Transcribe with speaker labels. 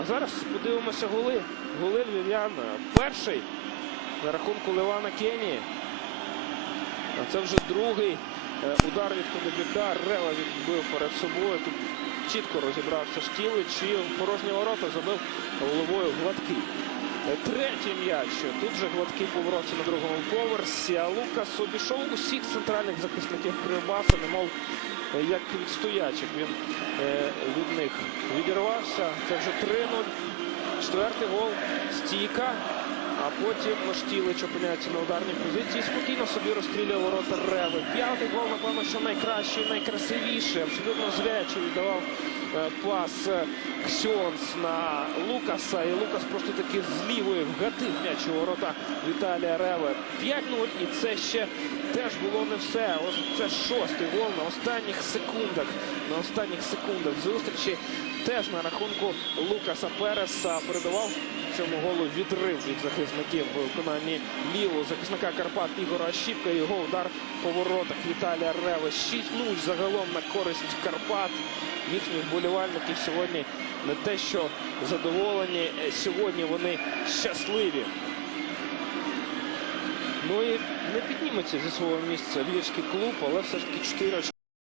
Speaker 1: А зараз подивимося голи. Голи львів'ян. Перший на рахунку Левана Кені. А це вже другий е, удар від Кодобіка. Рева відбив перед собою. Тут чітко розібрався Штілич і в порожні ворота забив головою гладкий. Третій м'яч. Тут же гладкий поборовся на другому поверсі. А Лукас обійшов усіх центральних захисників Кривбаса, немов е, як від стоячих. Він е, від них відірвався. Це вже 3-0. Четвертий гол. Стійка. А потім Штілич опиняється на ударній позиції. Спокійно собі розстрілює ворота Реви. П'ятий гол, напевно, що найкращий, найкрасивіший. Абсолютно зряче віддавав пас е, Ксьонс на Лукаса. І Лукас просто таки з лівої вгатив м'яч у ворота Віталія Реви. 5-0. І це ще теж було не все. Ось це шостий гол на останніх секундах. На останніх секундах зустрічі теж на рахунку Лукаса Переса передавав цьому голу відрив від захисників в виконанні лівого захисника Карпат Ігора Щіпка. Його удар по воротах Віталія Реви. 6-0 загалом на користь Карпат. Їхні вболівальники сьогодні не те, що задоволені, е, сьогодні вони щасливі. Ну і не підніметься зі свого місця львівський клуб, але все ж таки 4 очки.